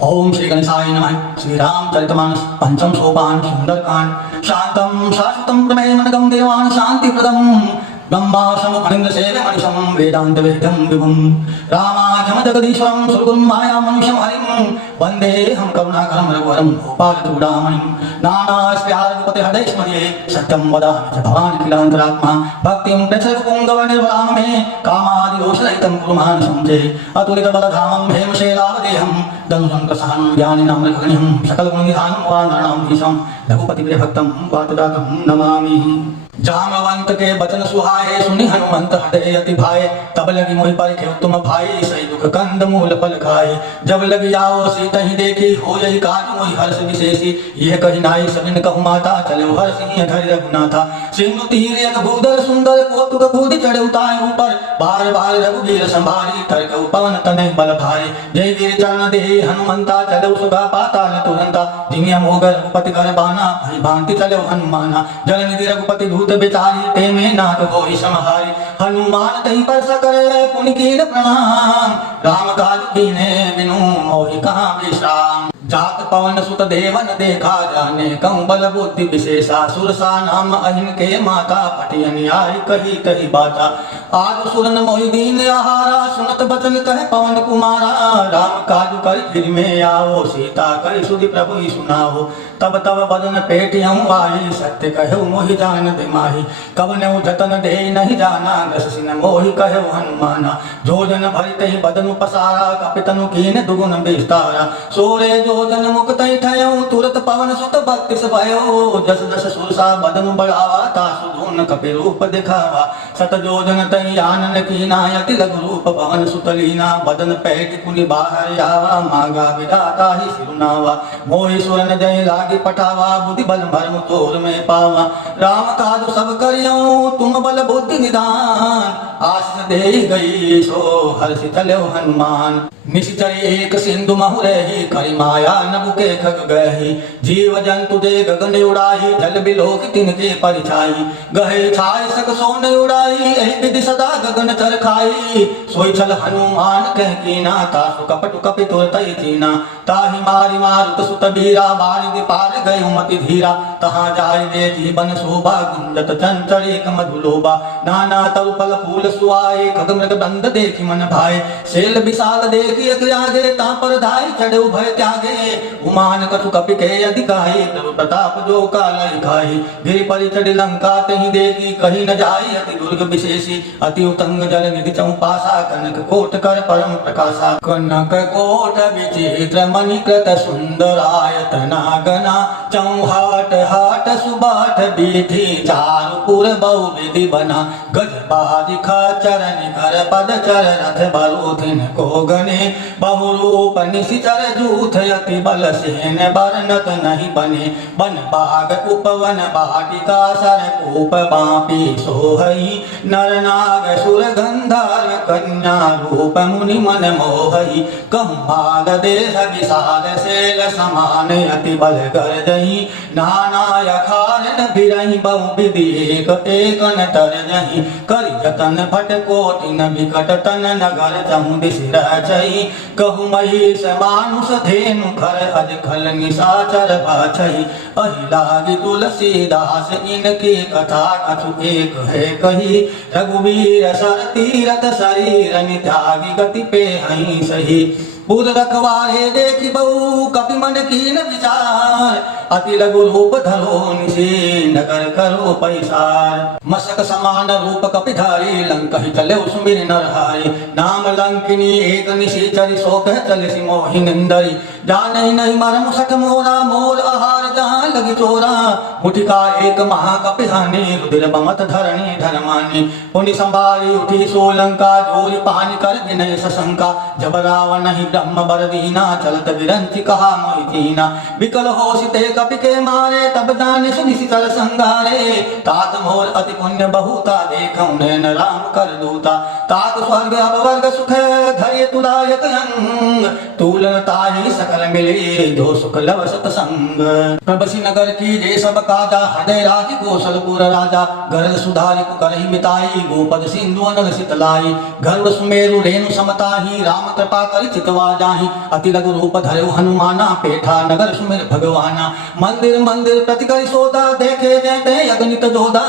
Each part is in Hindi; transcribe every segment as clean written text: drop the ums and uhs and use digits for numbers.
ओम श्री गणेशाय नमः। श्री रामचरितमानस पंचम सोपान सुंदरकांड। शांतम शाश्वतम प्रमेय मनगम देवान शांतिप्रदम ब्रह्माशमुखनिंद सेवे मनुष्यम वेदांत वेदम विभुम रामाख्यम जगदीश्वरम सुरगुरुं माया मनुष्यम हरिं वंदे हम करुणाकरं रघुवरं भूपालचूडामणिं नानास्त्यादिपते हृदयस्मर्ये सत्यं वदामि च भवान् किलान्तरात्मा भक्तिं प्रचरपुङ्गवनिर्वराम मे कामादिदोषरहितं कुरु मानसं चे अतुलितबलधामं हेमशैलावदेहं धनुसङ्कसानं ज्ञानिनां रघुगणिं सकलगुणनिधानं वानराणां धीशं रघुपतिप्रियभक्तं वातदातं नमामि। जामवंत के बचन सुहाए सुनि हनुमंत हृदय अति भाए तब लगी मोहि परिखे तुम भाई सही दुख कंद मूल फल खाए जब लगी आओ सीत ही देखी हो यही काज मोहि हर्ष विशेषी यह कही नाई सबिन कहु माता चले हर सिंह धरि रघुनाथा सिंधु तीर एक भूधर सुंदर कौतुक बूढ़ चढ़े उताए ऊपर बार बार रघुवीर संभारी तर्क पवन तनय बल भाई जय वीर चरण दे हनुमंता चलो सुगा पाताल तुरंता जिन्हें मोग रघुपति कर बाना भई भांति चलो हनुमाना जल निधि रघुपति भूत बेचारी ते में नाथ होई समहारी हनुमान तही पर सकरे पुनि कीन प्रणाम राम काज कीने बिनु मोहि कहां विश्राम जात पवन सुत देवन देखा जाने कहूँ बल बुद्धि विशेषा सुरसा नाम अहिन के माता पटि अन्याय कही कही बाता आज सुरन मोहि दीन आहारा सुनत बचन कहे पवन कुमारा राम काज कर फिर में आओ सीता कर सुधि प्रभु ही सुनाओ तब तब बदन पेटियं वाही सत्य कहु मोहि जान दे माही कवने जतन दे नहीं जाना दस सिन मोहि कहु हनुमाना जोजन भरित ही बदन पसारा कपितनु कीन दुगुन विस्तारा सोरे जोजन मुक्त ठयो तुरत पवन सुत बत्तीस भयो जस जस सुरसा बदन बढ़ावा तासु धून कपि रूप दिखावा सत जोजन तई आनन कीना यति लघु रूप पवन सुत लीना बदन पैठ पुनि बाहर आवा मांगा विधाता ही सिरुनावा मोहि सुरन जय लागी पठावा बुद्धि बल भरम तोर में पावा राम काज सब करियो तुम बल बुद्धि निदान आशीष दे गई सो हर्षि चलो हनुमान निश्चर एक सिंधु महुरे ही करि माया नबुके खग गही जीव जंतु दे गगन उड़ाई जल बिलोक तिनके परिछाई गहे छाय सक सोन उड़ाई एहि विधि सदा गगन चर खाई सोई छल हनुमान कह कीना तासु कपटु कपि तुरतई चीना ताहि मारि मारुत सुत बीरा बारिदि पार गयो मति धीरा तहाँ जाय देखी बन शोभा गुंजत चंचल एक मधुलोबा नाना तरु फल फूल सुआए खग मृग बंद देखी मन भाए शैल विशाल देखी अग आगे ता पर धाई चढ़े भय त्यागे उमान कछु कपि के अधिकाई प्रभु प्रताप जो काल खाई गिरि परि चढ़ी लंका तही देखी कहीं न जाई अति दुर्ग विशेषी अति उतंग जल निधि चौपासा कनक कोट कर परम प्रकाशा कनक कोट विचित्र मणिकृत सुंदरायतना गना चौहाट हाट सुबाट बीठी चारुपुर बहु विधि बना गजबाजी खचर निकर पद चर रथ बरूथिन को गने बहुरूप निशिचर जूथ यति बल सेन बरनत नहीं बने बन बाग उपवन बाटिका सर कूप बापी सोहई नर नाग सुर गंधर कन्या रूप मुनि मन मोहई कहूँ बाल देह विशाल शैल समान अति बल कर दही नाना यखारन बिरही बहु विधि एक एक न तर जही करि जतन फट कोटिन विकट तन नगर चहु दिश रचई कहु महिष मानुष धेनु खर अज खल निशाचर बाछई अहि लागी तुलसीदास इनकी कथा कछु एक है कही रघुवीर सर तीरथ शरीर नित्यागी गति पे हई सही बुध रखवारे देखी बहु कपि मन कीन विचार अति लघु रूप धरो निशे नगर करो पैसार मशक समान रूप कपि धारी लंक ही चले सुमिर नर हारी नाम लंकिनी एक निशेचरी सो कह चले सी मोहि निंदरी जान नहीं मरम सठ मोरा मोर आहार जहाँ लगी चोरा मुठिका एक महाकपि हानि रुधिर बमत धरणी धर्मानी पुनि संभारी उठी सोलंका जोरी पानी कर विनय सशंका जब रावण ही ब्रह्म बर दीना चलत विरंचि कहा मोहि दीना विकल होशिते कपि के मारे तब जाने सुनिशि चल संगारे तात मोर अति पुण्य बहुता देखौ नैन राम कर दूता तात स्वर्ग अपवर्ग सुख धैर्य तुलायक अंग तूलन ताहि सकल मिले जो सुख लव सतसंग प्रबसी नगर की जे सब काजा हृदय राज कौशलपुर राजा गर्ग सुधारि करहि मिताई गोपद सिंधु अनल सितलाई गर्व सुमेरु रेणु समताही राम कृपा करि चितवा हुआ जाहि अति लघु रूप धरो हनुमाना पेठा नगर सुमिर भगवाना मंदिर मंदिर प्रति करि सोदा देखे जेते अगणित जोधा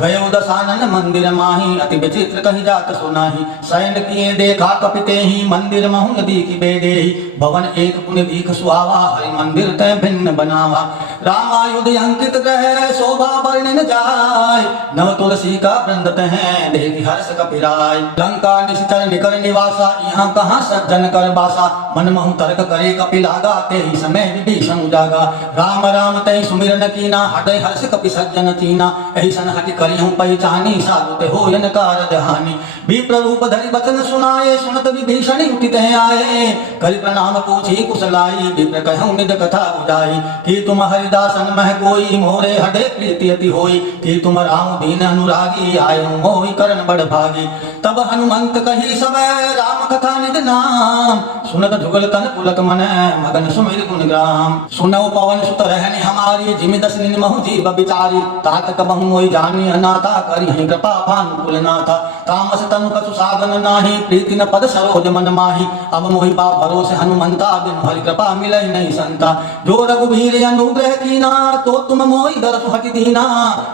गयो दशानन मंदिर माही अति विचित्र कहि जात सुनाही शयन किए देखा कपिते ही मंदिर महु दीख बेदेही भवन एक पुण्य दीख सुहावा हरि मंदिर तय भिन्न बनावा रामायुध अंकित ग्रह शोभा वर्णन जाय नव तुलसी का वृंदत है देवी हर्ष कपिराय लंका निश्चर निकर निवासा यहाँ कहाँ सज्जन कर बासा मन महु तर्क करे कपिलागा ते ही समय विभीषण उजागा राम राम तय सुमिरन कीना हृदय हर्ष कपि सज्जन चीना ऐसन हटि करिहु पहचानी साधु ते हो कार जहानी विप्र रूप धरि वचन सुनाए सुनत विभीषण उठित आए करि प्रणाम पूछी कुशलाई विप्र कहूँ निज कथा बुझाई कि तुम हरिदासन मह कोई मोरे हृदय प्रीति अति होई कि तुम राम दीन अनुरागी आयो मोहि करण बड़ भागी तब हनुमंत कही सब राम कथा निज नाम सुनत जुगल तन पुलक मन मगन सुमिर गुण ग्राम सुनौ पवन सुत रहनि हमारी जिमि दस दिन महु जीव विचारी तात कबहु मोहि जानी अनाथा करिहि कृपा भानुकुल नाथा तामस तनु कछु साधन नाही प्रीति न पद सरोज मन माही अब मोहि बा भरोसे हनुमंता बिन हरि कृपा मिलै नहीं संता जो रघुवीर अनुग्रह कीना तो तुम मोहि दरसु हटि दीना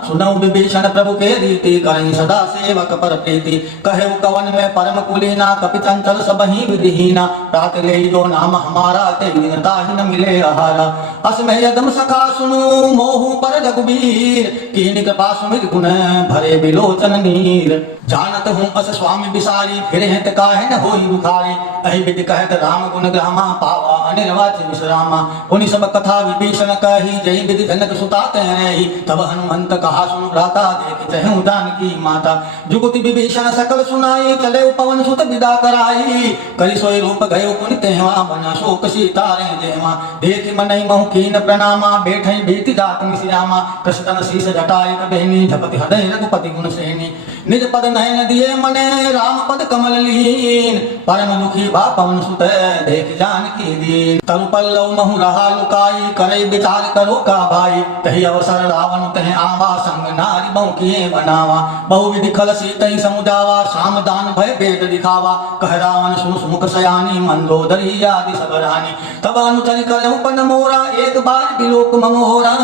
सुनौ विभीषण प्रभु के रीति करहि सदा सेवक पर प्रीति कहे कवन में परम कुलीना कपि चंचल सबहि विधिहीना प्रात ले जो नाम हमारा ते दीनता ही न मिले आहारा असमय यदम सखा सुनु मोहु पर रघुवीर कीनि कृपा सुमिर गुण भरे बिलोचन नीर जानत हूँ अस स्वामी बिसारी फिर हित काहे न होई बुखारी अहि विधि कहत राम गुण ग्रामा पावा अनिर्वाच विश्रामा पुनि सब कथा विभीषण कही जय विधि जनक सुता तहि तब हनुमंत कहा सुनु भ्राता देख चहु जानकी माता जुगति विभीषण सकल सुनाई चले पवन सुत विदा कराई करि सोई रूप गयो पुनि तेहवा बना शोक सीतारे जेवा देख मनई महु कीन प्रणामा बैठई भीति जात मिश्रामा कृष्ण शीस जटाई बहनी झपति हृदय रघुपति गुण सेनी निज पद नयन दिए मने राम पद कमल लीन परम दुखी बा पवन सुत देख जानकी दीन तरु पल्लव महु रहा लुकाई करे विचार करो का भाई कही अवसर रावण तह आवा संग नारी बहु किए बनावा बहु विधि खल सीतई समुझावा शाम दान भय वेद दिखावा कह रावण सुन सुमुख सयानी मंदोदरी आदि सब रानी तब अनुचर करहु पन मोरा एक बार बिलोक ममोरा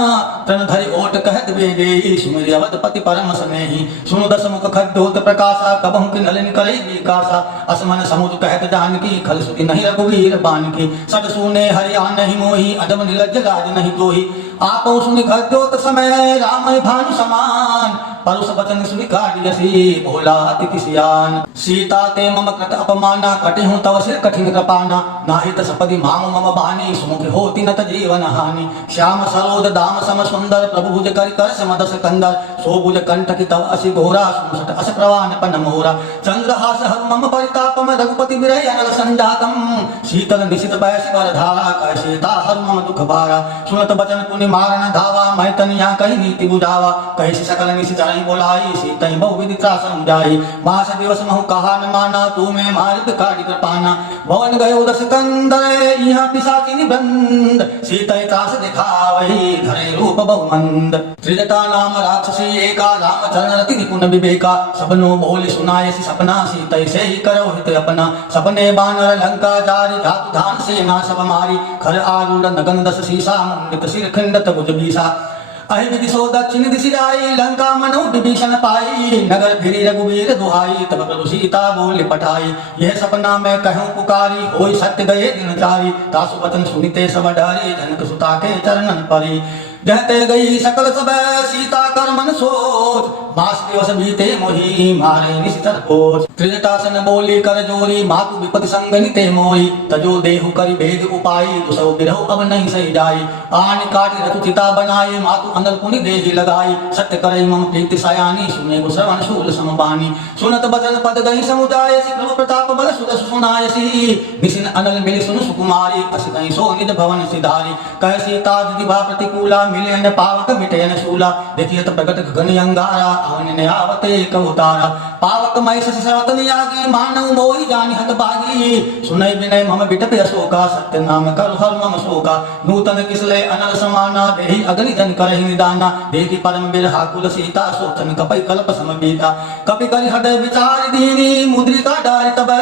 तन धरि ओट कहत बेगे सुमिर अवधपति परम स्नेही सुनु दस मुख खद्योत प्रकाशा कबहु कि नलिन करे विकासा असमन समुद्र कहत जानकी खल सुति नहीं रघुवीर बानकी सद सुने हरिया नहीं मोही अदम निलज्ज लाज नहीं तोही आपो सुनि खद्योत समय राम भानु समान परुष वचन सुनि काटियसी भोला अति किसियान सीता ते मम कृत अपमाना कटिहु तव सिर कठिन कृपाना नाहित सपदि माम मम बानी सुमुख होति नत जीवन हानि श्याम सरोद दाम सम सुंदर प्रभु भुज करि कर समदस कंदर सो भुज कंठ की तव असि घोरा सुसट अस प्रवान पन मोरा चंद्रहास हर मम परितापम रघुपति विरह अनल संजातम शीतल निशित बैस वर धारा कह सीता हर मम दुख भारा सुनत बचन पुनि मारन धावा मैं तनिया कहि नीति बुझावा कहि सकल निशि चरहि बोलाई सीतहि बहु विधि त्रासम जाई मास दिवस महु कहा न माना तू मैं मार्ग काटि कृपाना भवन गयो दस कंदर यहाँ पिशाचिनी निबंध सीतहि त्रास दिखावहि धरे रूप बहु मंद त्रिजटा नाम राक्षसी एका राम चरण रति निपुण विवेका सबनो बोल सुनायसि सपना सीतहि से ही करो हित अपना सपने बानर लंका जारी धातु धान सेना सब मारी खर आरूढ़ नगन दस सीसा मुंडित सिर खंडत भुज बीसा अहि विधि सो दक्षिण दिशि जाई लंका मनु विभीषण पाई नगर फिरी रघुवीर दुहाई तब प्रभु सीता बोल पठाई यह सपना मैं कहूँ पुकारी होई सत्य गए दिन चारी तासु वचन सुनिते सब डरी जनक सुता के चरणन परी जहते गई सकल सब सीता कर मन सोच मास दिवस बीते मोही मारे निश्चर कोच त्रिजटासन बोली कर जोरी मातु विपति संग निते मोही तजो देहु करि भेद उपाई दुसौ बिरहु अब नहीं सही जाई आन काटि रतु चिता बनाई मातु अनल पुनि देहि लगाई सत्य करई मम प्रीति सयानी सुने गो श्रवण शूल समबानी सुनत बचन पद गई समुदाय प्रभु प्रताप बल सुदस सुनायसी निसिन अनल मिलि सुन सुकुमारी अस गई सो निज भवन सिधारी कह सीता विधि भा प्रतिकूला मिले पावक मिटे न शूला देखिए तो प्रकट गगन अंगारा अवन ने आवते कवतारा पावक मई शशि सर्वतन यागी मानव मोहि जानि हत बागी सुनय विनय मम बिटप अशोका सत्य नाम कर हर मम शोका नूतन किसले अनल समाना देहि अग्नि जन करहि निदाना देखि परम बिरहा कुल सीता सोचन कपि कल्प समबीता कपि करि हृदय विचार दीनी मुद्रिका डारि तब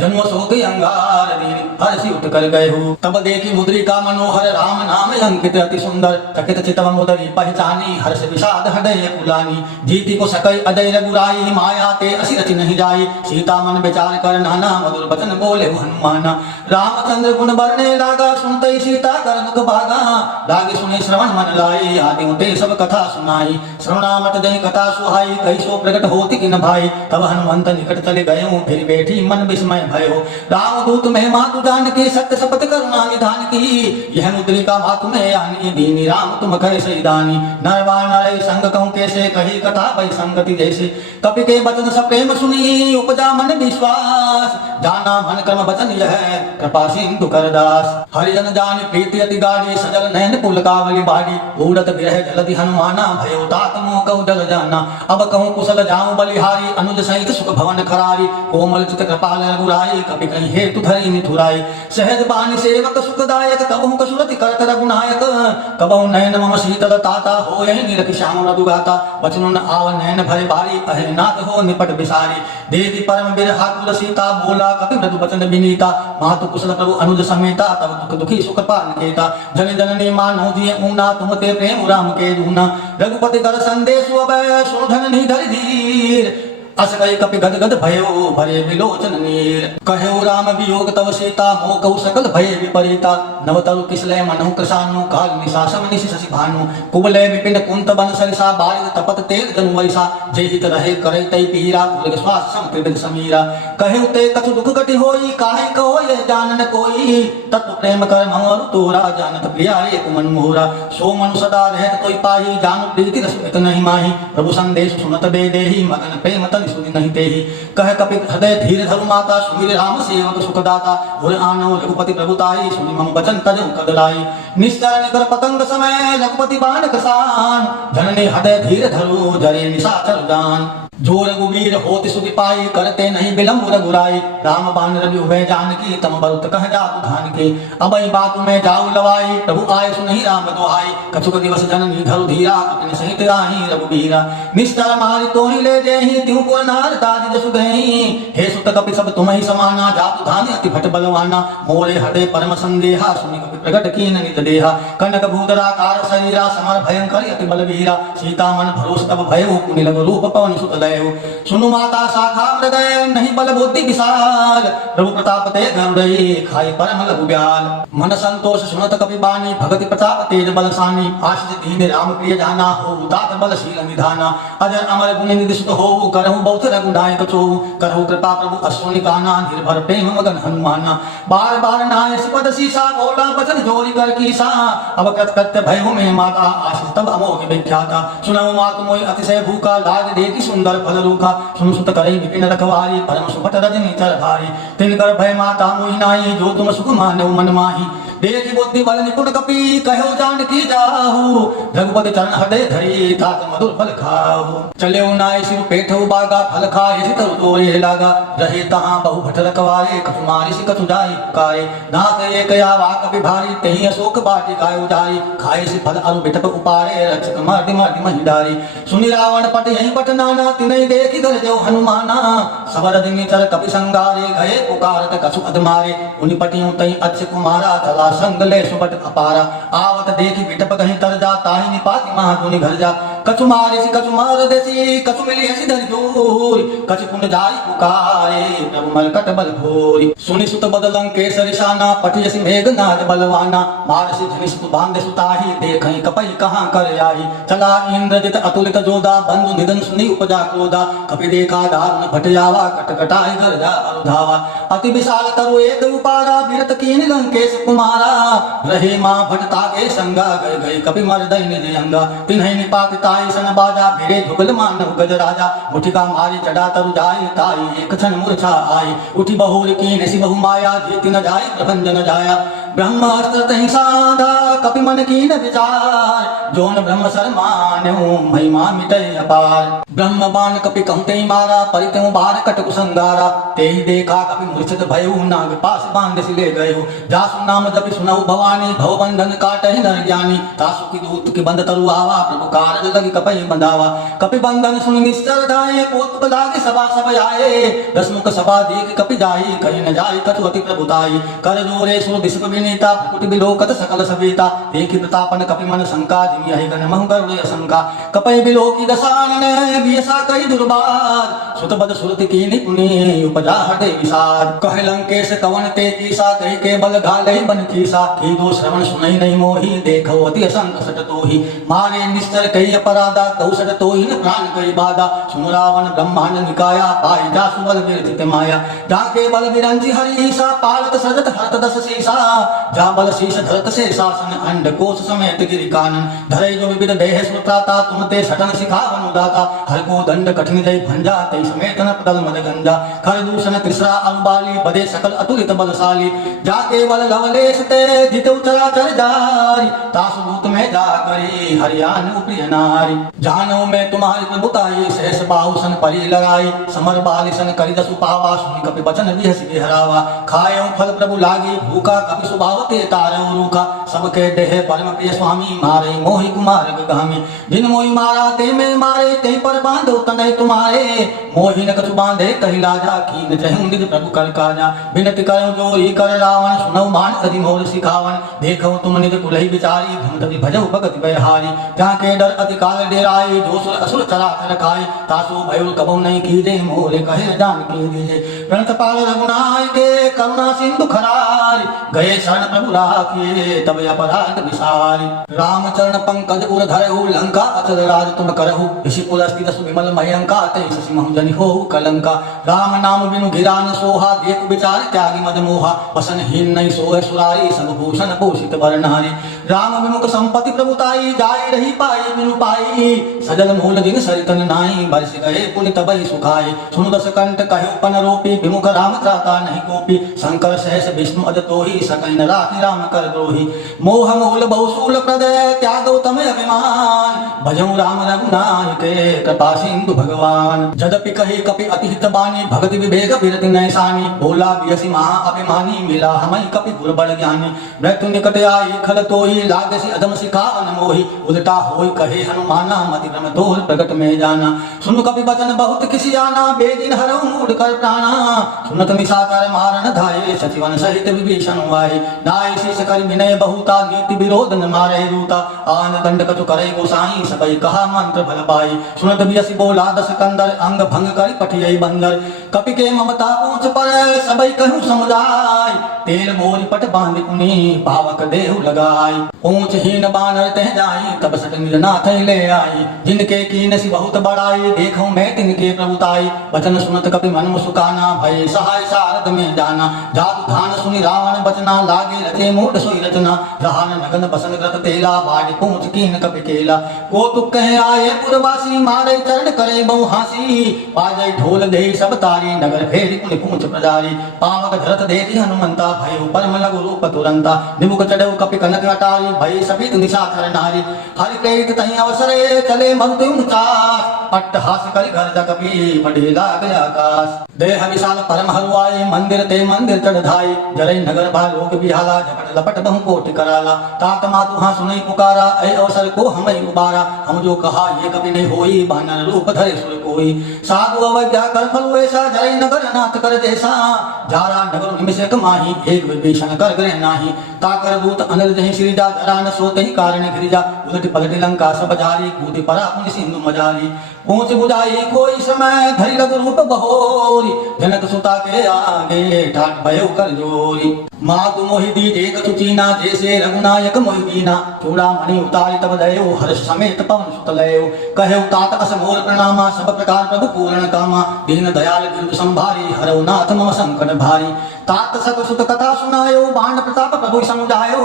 जन्म शोक अंगार दीनी हर्षि उठ कर गए हो तब देखी मुद्रिका मनोहर राम नाम अंकित अति सुंदर चकित चितव मुदरी पहचानी हर्ष विषाद हृदय कुलानी जीति को सकई अजय रघुराई माया ते असी रचि नहीं जाई सीता मन विचार कर नाना मधुर वचन बोले हनुमाना रामचंद्र गुण बरने लागा सुनते सीता कर मुख भागा लागे सुने श्रवण मन लाई आदि ते सब कथा सुनाई श्रवणामत जय कथा सुहाई कैसो प्रकट होती कि न भाई तब हनुमंत निकट चले गए फिर बैठी मन विस्मय भयो रामदूत में मातु जान के सत्य शपथ करुणा निधान की यह मुद्रिका मातु में आनी दीनी राम तुम कैसे दानी नरवा नर संग कहूँ कैसे कही कथा भई संगति जैसे कपि के वचन सब प्रेम सुनी उपजा मन विश्वास जाना मन कर्म वचन यह कृपा सिंधु करदास हरिजन जान प्रीति अति गाढ़ी सजल नयन पुलकावली बाड़ी उड़त विरह जलधि हनुमाना भयो तात मोह कहूँ जल जाना अब कहूँ कुशल जाऊं बलिहारी अनुज सहित सुख भवन खरारी कोमल चित कृपाल रघुराई कपि कहीं हेतु धरी निथुराई सहज बानी सेवक सुखदायक कबहु कसुरति करत रघुनायक कबहु नयन मम शीतल ताता होए निरखि श्याम रघुगाता वचन न आव नयन भरे भारी अहिनाथ हो निपट बिसारी देवी परम बिरहा कुल सीता बोला कपि मृदु वचन विनीता मातु कुशल प्रभु अनुज समेता तब दुख दुखी सुख पान केता जन जननी मानव जिय ऊना तुम ते प्रेम राम के दूना रघुपति कर संदेश अब सुन धन धरि धीर अस गए कपि गद गद भयो भरे विलोचन नीर कहो राम वियोग तव सीता मोह कहु सकल भय विपरीता नव तरु किसले मनहु कृषानु काल निशासम निशि शशि भानु कुबले विपिन कुंत बन सरिसा बारिद तपत तेल जनु वैसा जय हित रहे करे तई पीरा उलग श्वास सम त्रिविध समीरा कहे ते कछु दुख कटि होई काहे कहो ये जानन कोई तत्व प्रेम कर ममरु तोरा जानत प्रिया एक मन मोरा सो मनु सदा रहत तोई पाही जानु प्रीति रस इत नहीं माही प्रभु संदेश सुनत बेदेही मगन प्रेम तन सुनि नहीं तेहि कह कपि हृदय धीर धरु माता सुमिर राम सेवक सुखदाता और आनो रघुपति प्रभुताई सुनि मम वचन तज कदलाई निश्चर निकर पतंग समय रघुपति बाण कसान जननी हृदय धीर धरु जरे निशाचर दान जो रघुवीर होति सुधि पाई करते नहीं विलंब रघुराई राम बाण रवि उभय जानकी तम बरुत कह जातु धान के अब बात में जाऊ लवाई प्रभु आय सुनहि राम दुहाई कछुक दिवस जननी धरु धीरा अपने सहित राही रघुबीरा निश्चर मारि तोहि ले जेहि त्यों पुर नार ताज जसु गहि हे सुत कपि सब तुम्हि समाना जातु धान अति भट बलवाना मोरे हृदय परम संदेहा सुनि कपि प्रगट कीन निज देहा कनक भूधरा कार शरीरा समर भयंकर अति बलवीरा सीता मन भरोस तब भयो पुनि लग रूप पवन सुत सुनु माता शाखा मृगय नहीं बल बुद्धि विशाल प्रभु प्रताप ते गरुड़ई खाई परम लघु ब्याल मन संतोष सुनत कपि बानी भगति प्रताप तेज बलसानी आशिष दीन राम प्रिय जाना हो दात बलशील निधाना अजर अमर गुण निदिष्ट हो करहु बहुत रघुनायक चो करहु कृपा प्रभु अश्विनी काना निर्भर प्रेम मगन हनुमाना बार बार नाय सिपद सीसा बोला बचन जोरी कर कीसा अब कृत्य भय में माता आशिष तब अमोघ विख्याता सुनहु मातु मोहि अतिशय भूखा लाग देखी सुंदर फल रूखा सुन सुत करे विपिन रखवारी परम सुभट रजनी चर भारी तिनकर भय माता मोहि नाई जो तुम सुख मानव मन माही देखी बुद्धि बल निपुण कपि कहो जानकी जाहु रघुपति चरण हृदय धरी तात मधुर फल खाहु चले नाय शिव पेठौ बागा फल खाए तरु तोरे लागा रहे तहां बहु भट रखवारे कछु मारि सि कछु जाई पुकारे नाथ एक आवा कपि भारी तहि अशोक बाटी काय उजारी खाए सि फल अरु बिटप उपारे रक्षक मार्दि मार्दि महिडारी सुनि रावण पट यही पट नाना तिनहि देखि कर जो हनुमाना सबर दिनी चल कपि संगारे गए पुकारत कछु अधमारे उनि पटियों तई अच्छ कुमारा चला संग ले सुबट अपारा आवत देखी बिटप कहीं तर जा ताहि निपाति महाजुनि घर जा कछु मारे सि कछु मार देसी कछु मिली हसी धरि जोर कछु पुण्य जाई पुकारे प्रभु मरकट बल घोरी सुनि सुत बदलं केसरि शाना पटियसि मेघनाद बलवाना मारसि धनि सुत बांधे सुताहि देखहि कपि कहां कर आई चला इंद्रजित अतुलित जोधा बंधु निधन सुनि उपजा क्रोधा कपि देखा दारुण भट जावा कटकटाई घर जा अरुधावा अति विशाल तरु एक उपारा विरत कीन लंकेश कुमारा रहे मां भटता के संगा गए गए कपि मर्दय निज अंगा तिन्हि निपाति ताई सन बाजा भिड़े जुगल मानव गज राजा उठिका मारी चढ़ा तरु जाई ताई एक क्षण मूर्छा आई उठी बहुर कीन सि बहु माया जीति न जाय प्रभंजन जाया ब्रह्मास्त्र तहि साधा कपि मन कीन विचार जोन ब्रह्म शर्मान्यो महिमा मिटै अपार ब्रह्म बाण कपि कहते मारा परित्यु बार कटकु संगारा तेहि देखा कपि मूर्छित भयो नाग पास बांध ले गयो जासु नाम जपि सुनऊ भवानी भव बंधन काटहि नर ज्ञानी तासु की दूत की बंद तरु आवा प्रभु कारज लगी कपि बंधावा कपि बंधन सुन निश्चर धाये पोत लागे सभा सब आए दसमुख सभा देख कपि जाई कहीं न जाई कछु अति प्रभुताई कर जोरे सुर दिशक विनीता कुटि बिलोकत सकल सवेता देखि प्रतापन कपि मन शंका जिमि अहि गण महु करुणे शंका कपि बिलोकी दसानन बियसा कहि दुर्बाद सुत बद सुरति कीनि पुनि उपजा हटे विषाद कह लंकेश कवन ते कीसा कहि के बल घाले बन कीसा की दो श्रवण सुनई नहीं मोहि देखो अति असंत सट तोहि मारे निश्चर कहि अपराधा कौ सट तोहि न प्राण कहि बाधा सुन रावण ब्रह्मांड निकाया पाई जासु बल विरचित माया जाके बल विरंचि हरि ईसा पालत सजत हरत दस शीसा जा बल शीस धरत से शासन अंड कोश समेत गिरि कानन धरे जो विविध देह सुत्राता तुम ते सटन सिखावन उदाता हर को दंड कठिन जय भंजा ते समेत न पदल मद गंजा खर दूषण त्रिसरा अनुबाली बदे सकल अतुलित बलशाली जाके बल लवलेश ते जित उतरा चर जारी तासु भूत में जा करी हरियाण प्रिय नारी जानो मैं तुम्हारी प्रभुताई सहस बाहुसन परी लगाई समर बालिसन करि दसु पावा सुनि कपि बचन बिहस बिहरावा खायो फल प्रभु लागी भूखा कपि सुभावते तारो रूखा सबके देह परम प्रिय स्वामी मारे मोहि कुमार गामी जिन मोहि मारा ते में मारे ते पर बांधो तनय तुम्हारे मोहि न कछु बांधे कहि राजा कीन जहु निज प्रभु कर काजा बिनति करो जोरी कर रावण सुनौ मान अधि मोर सिखावन देखो तुम निज कुलहि विचारी भूतति भजौ भगति बयहारी जाके डर अधिकाल डेराई जो सुर असुर चरा कर खाए तासु भयुल कबौ नहीं कीजे मोरे कहे जान के दीजे प्रणत पाल रघुनाय के करुणा सिंधु खरारी गए शरण प्रभु राखिए तब अपराध विसारी रामचरण पंकज उर धरहु लंका अचल राज तुम करहु ऋषि कुल स्थित सुविमल मयंका तेईस सिंह जनि हो कलंका राम नाम बिनु गिरा न सोहा देख विचार त्यागी मद मोहा वसन हीन नहीं सोह सुरारी सब भूषण भूषित बरनारी राम विमुख संपत्ति प्रभुताई जाय रही पाई बिनु पाई सजल मूल दिन सरितन नाई बरस गए पुनि तबहि सुखाए सुनु दस कंठ कहे पन रूपी विमुख राम त्राता नहीं कोपी शंकर सहस विष्णु अज तोहि सकल न राखी राम कर द्रोही मोह मूल बहुशूल प्रदय त्यागौ तम अभिमान भजौ राम रघुनाय के कृपा सिंधु भगवान जदपि कही कपि अति हित बानी भगति विवेक विरति नैसानी बोला बियसी महा अभिमानी मिला हमई कपि गुर बल ज्ञानी मृत्यु निकट आई खल तोहि लागसी अधम सिखावन मोहि उल्टा होई कहे हनुमाना मति भ्रम तोल प्रगट में जाना सुन कपि बचन बहुत किसी आना बेदिन हरऊ मूड कर प्राणा सुनत निशाचर मारन धाये सचिवन सहित विभीषण वाए नाय शीस कर विनय बहुता नीति विरोध न मारे रूता आन दंड कछु करे गोसाई सबई कहा मंत्र फल पाई सुनत बियसी बोला दस कंदर अंग भंग कर पठियई बंदर कपि के ममता पूछ पर सबई कहूँ समुदाय तेल मोरी पट बांध पुनि पावक देहु लगाई ऊंच हीन बानर तह जाई तब सट निज नाथ ले आई जिनके कीन सी बहुत बड़ाई देखो मैं तिनके प्रभुताई वचन सुनत कपि मन मुस्काना भय सहाय सारद में जाना जादू धान सुनि रावण बचना लागे रचे मूड सोई रचना रहान नगन बसन ग्रत तेला बाड़ी पूछ कीन कपि केला को तुक कहे आए पुरवासी मारे चरण करे बहु हासी बाजै ढोल दे सब तारी नगर फेरी पुनि पूछ प्रजारी पावक धरत देखी हनुमंता भय परम लघु रूप तुरंता निमुख चढ़ऊ कपि कनक अटारी भय सभी दिशा कर नारी हरि प्रेत तहि अवसरे चले मधु उचास पट्ट हास कर घर जगपी बढ़े लाग आकाश देह विशाल परम हरुआई मंदिर ते मंदिर चढ़ धाई जरई नगर भा लोक बिहाला झपट लपट बहु कोटि कराला तात मातु हाँ सुनई पुकारा ऐ अवसर को हमई उबारा हम जो कहा ये कभी नहीं होई बानर रूप धरे सुर कोई साधु अवज्ञा कर फल वैसा जरई नगर नाथ कर जैसा जारा नगर निमिषक माही एक विभीषण कर ग्रह नाही ताकर दूत अनल जहि श्रीजा जरा न सोते ही कारण गिरिजा उलट पलट लंका सब जारी कूदे परा पुनि सिंधु मजारी पूछ बुझाई कोई समय धरि लघु रूप बहोरी जनक सुता के आगे ठाट भयो कर जोरी मातु मोहि दीजे कछु चीना जैसे रघुनायक मोहि दीना चूड़ा मणि उतारी तब दयो हर्ष समेत पवन सुत लयो कहे तात अस मोर प्रणामा सब प्रकार प्रभु पूर्ण कामा दीन दयाल दीर्घ संभारी हरौ नाथ मम संकट भारी तात सब सुत कथा सुनायो बाण प्रताप प्रभु समझायो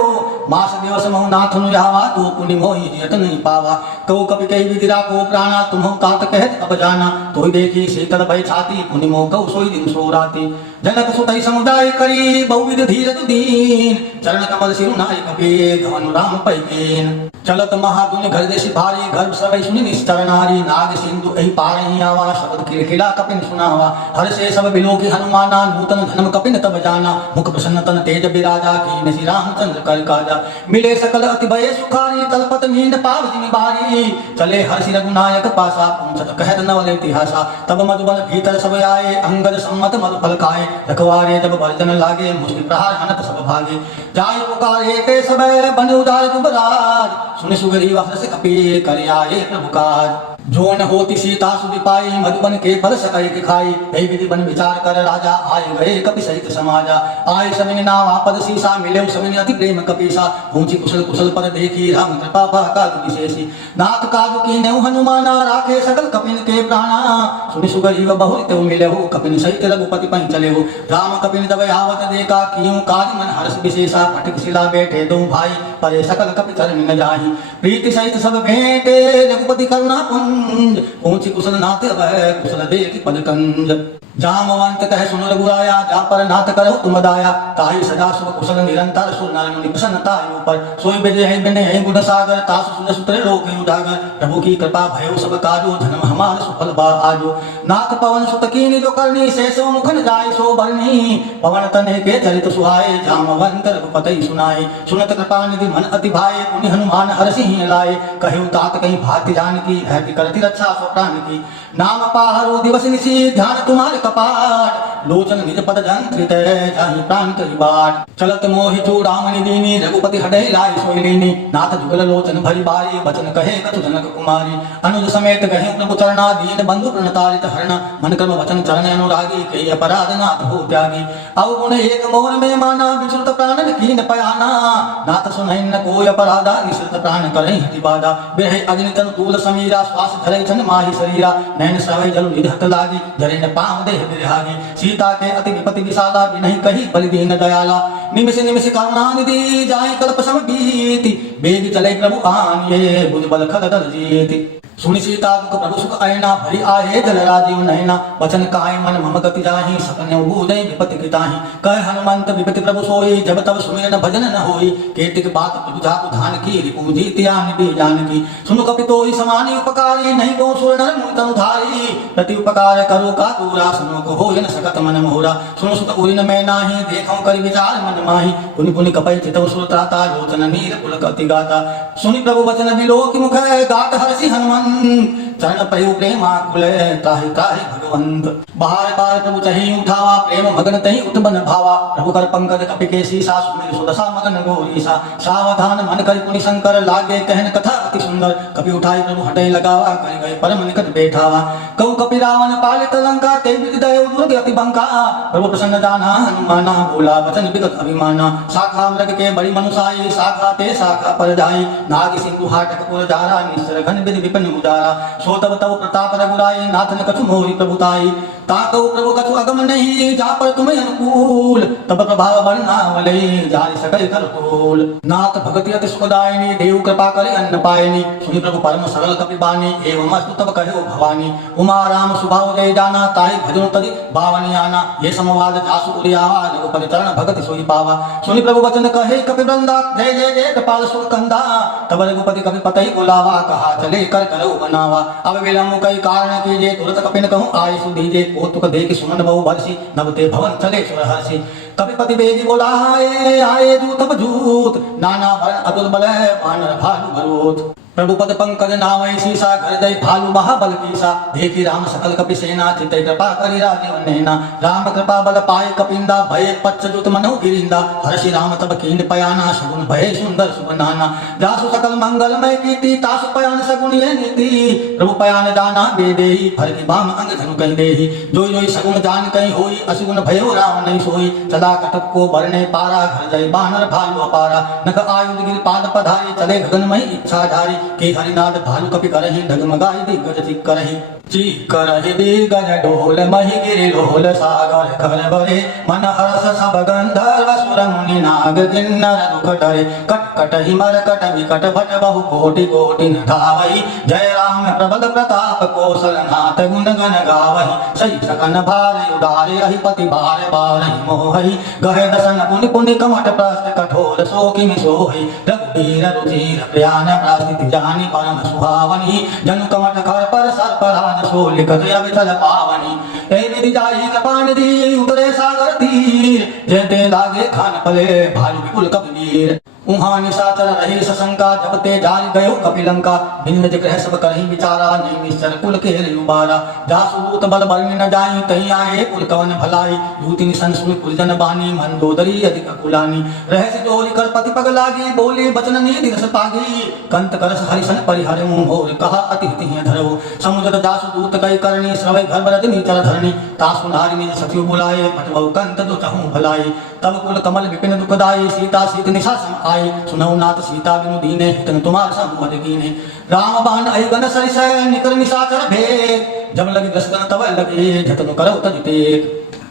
मास दिवस महु नाथ नुजावा तू पुनि मोहि जियत नहीं पावा कहो कपि कही विदिरा को प्राणा तुम्हु तात कहत अब जाना तो देखी शीतल भय छाती पुनि मोह कौ सोई दिन सो राती जनक सुतई समुदाय करी बहुविध धीरज दीन चरण कमल सिरुनाई कपे धनु राम पैकेन चलत महागुण घर देश भारी गर्भ सबै सुनि निश्चर नारी नाग सिंधु एहि पारहि आवा शब्द खिलखिला कपिन सुनावा हर से सब बिलोकी हनुमाना नूतन धर्म कपिन तब जाना मुख प्रसन्न तन तेज बिराजा कीन श्री रामचंद्र कर काजा मिले सकल अति भय सुखारी तलपत मींड पाव जिमि बारी चले हर्षि रघुनायक पासा पूछत कहत नवल इतिहासा तब मधुबन भीतर सब आए अंगद सम्मत मधुफल खाए रखवारे जब बर्जन लागे मुष्टि प्रहार हनत सब भागे जाय पुकारे ते सब बन उदार जुबराज सुन सुगरी हर्ष कपि कर आए प्रभु काज जो न होती सीता सुधि पाई मधुबन के फल सकै के खाई यही विधि बन विचार कर राजा आए गए कपि सहित समाजा आए समिन नावा पद सीसा मिले समिन अति प्रेम कपीसा ऊंची कुशल कुशल पद देखी राम कृपा काज विशेषी नाथ काज की नेउ हनुमाना राखे सकल कपिन के प्राणा सुनि सुगरी बहु तेउ मिले हो कपिन सहित रघुपति पहि चले हो राम कपिन तब आवत देखा कियो काज मन हर्ष विशेषा फटिक शिला बैठे दो भाई परे सकल कपि चरण न जाहि प्रीति सहित सब भेंटे रघुपति करुणा पुंज ऊंची कुशल नाथ वह कुशल देखि पद कंज जामवंत कह सुन रघुराया जा पर नाथ करो तुम दाया ताहि सदा शुभ कुशल निरंतर सुर नर मुनि प्रसन्नता ऊपर सोई बिजय है बिने है गुण सागर तासु सुन सुतरे लोक उजागर प्रभु की कृपा भयो सब काजो जन्म हमार सुफल बा आजो नाथ पवन सुत कीनि जो करनी शेषो मुखन जाय सो बरनी पवन तने के चरित सुहाए जामवंत रघुपति सुनाए सुनत कृपा निधि मन अति भाए पुनि हनुमान हरषि लाए कहु तात कहीं भाति जानकी है करती रक्षा सो प्राण की नाम पाहरो दिवस निशी ध्यान तुम्हारे कपाट लोचन निज पद जंत्रित जाहि प्राण करी बाट चलत मोहि चूड़ामणि दीनी रघुपति हडै लाय सोई लीनी नाथ जुगल लोचन भरी बारी बचन कहे कछु जनक कुमारी अनुज समेत गहे प्रभु चरणा दीन बंधु प्रणतारित हरण मन कर्म वचन चरण अनुरागी कई अपराध नाथ हो त्यागी अवगुण एक मोर में माना विश्रुत प्राण कीन पयाना नाथ सुनहि न कोई अपराधा निश्रित प्राण करहि हिति बाधा बिरहि अग्नि तनु तूल समीरा श्वास धरै छन माहि शरीरा नैन सवै जल निधत लागी जरे न पाव देह बिरहागी सीता के अति विपति विशाला बिनहि कही बलि दीन दयाला निमिष निमिष करुणा निधि जाय कल्प सम बीति बेग चले प्रभु आनिए बुझ बल खल दल जीति सुनि सीता दुख प्रभु सुख आयना भरी आहे जल राजीव नैना वचन काय मन मम गति जाहि सकन बूझै विपति कृताहि कह हनुमंत विपति प्रभु सोई जब तब सुमिरन भजन न होई केतिक बात प्रभु जातु धान की रिपु जीतिया निधि जानकी सुनु कपि तोई समानी उपकारी नहीं को सुर नर मुनि तनु धारी प्रति उपकार करो का दूरा सुनो को होय न सकत मन मोरा सुनो सुत उरिन मैं नाही देखौ करि विचार मन माही पुनि पुनि कपै चितौ सुर त्राता लोचन नीर पुलक अति गाता सुनि प्रभु वचन विलोकि मुख गात हर्षि हनुमंत चरण पयु प्रेमा कुले त्राहि त्राहि भगवंत बार बार प्रभु चहि उठावा प्रेम भगन तहि उत्पन्न भावा प्रभु कर पंकज कपि के सीसा सुमिर सुदशा मगन गौरीसा सावधान मन कर पुनि शंकर लागे कहन कथा अति सुंदर कपि उठाई प्रभु हटै लगावा करि गए परम निकट बैठावा कहु कपि रावण पालित लंका ते विदय दुर्ग अति बंका प्रभु प्रसन्न जाना हनुमाना बोला वचन विगत अभिमाना शाखा मृग के बड़ी मनुसाई शाखा ते शाखा पर जाई नाग सिंधु हाटक पुर जारा निश्चर घन विधि विपिन उजारा सो तब तब प्रताप रघुराई नाथ ने कछु मोहि प्रभुताई ताकौ प्रभु कछु अगम नहीं जा पर तुम्हें अनुकूल तब प्रभाव वर्णावले जारि सकै कर तोल नाथ भगति अति सुखदायिनी देव कृपा करे अन्न पायनी सुनि प्रभु परम सरल कपि बानी एवं अस्तु तब कहो भवानी उमा राम सुभाव जय जाना ताहि भजन तदि भावनी आना ये समवाद जासु उरियावा रघुपति चरण भगति सोई पावा सुनि प्रभु वचन कहे कपि वृंदा जय जय जय कृपाल सुख कंदा तब रघुपति कपि पतहि बुलावा कहा चले कर करो बनावा अब विलंब कई कारण कीजे तुरंत कपिन कहूँ आय सुधीजे कौतुक देख सुमन बहु भरसी नवते भवन चले सुर हर्षि कपिपति बेगी बोला आए जूत जूत नाना वर्ण अतुल बल वानर भानु भरोत प्रभु पद पंकज नावै सीसा घर दई भालु महाबल कीसा देखी राम सकल कपि सेना चित कृपा करि राजीव नैना राम कृपा बल पाए कपिंदा भय पच्च जुत मनु गिरिंदा हर्षि राम तब कीन पयाना सगुन भय सुंदर सुबनाना जासु सकल मंगलमय कीर्ति तासु पयान सगुन ये नीति प्रभु पयान जाना बेदेही भर की बाम अंग धनु कहि देही जोई जोई सगुन जान कहि होई असुगुन भयो राम नहीं सोई चला कटक को भरने पारा घर जय बानर भालु अपारा नख आयुध गिर पाद पधारी चले गगनमय इच्छा धारी के हरिनाद भालु कपि करहि डगमगाई दिग्गज करहि चीकर गज ढोल मही गिरि लोल सागर घर बरे मन हर्ष सब गंधर्व सुर मुनि नाग किन्नर दुख डरे कट कट हिमर कट विकट भट बहु कोटि कोटि न धावई जय राम प्रबल प्रताप कौशल नाथ गुण गण गावई सही सकन भारे उदारे अहिपति भार बारहि मोहि गहे दसन पुनि पुनि कमट प्रस्त कठोर सो किमि सोहि रघुवीर रुधिर प्रयान प्रास्थिति जानि परम सुहावनी जनु कमट कर पर सर्पराज सोलिक विठल पावनी ए विधि जाई कृपानिधि उतरे सागर तीर जेते लागे खान पले भालु विपुल कबीर उहाँ निशाचर रही सशंका जब ते जाल गयो कपिलंका भिन्न जिग्रह सब करही विचारा नहीं निश्चर कुल के युबारा जासु दूत बल बरनि न जाई तही आए कुल कवन भलाई दूति निसन सुनि पुरजन बानी मंदोदरी अधिक कुलानी रहस्य जोरी कर पति पग लागी बोली बचन नीति रस पागी कंत करस हरिशन परिहर मोर कहा अति हित धरो समुद्र जासु दूत कई करनी श्रवै घर बरद नीचल धरनी तासु नारी निज सखियो बुलाए पटवौ कंत दो चहु भलाई तब कुल कमल विपिन दुखदाई सीता सीत निशा सम आई सुनौ नाथ सीता बिनु दीने हितन तुम्हार संबद कीने राम बाण अयगन सरिसय निकर निशाचर भेद जब लगी दसगन तब लगे जतन करौ तजिते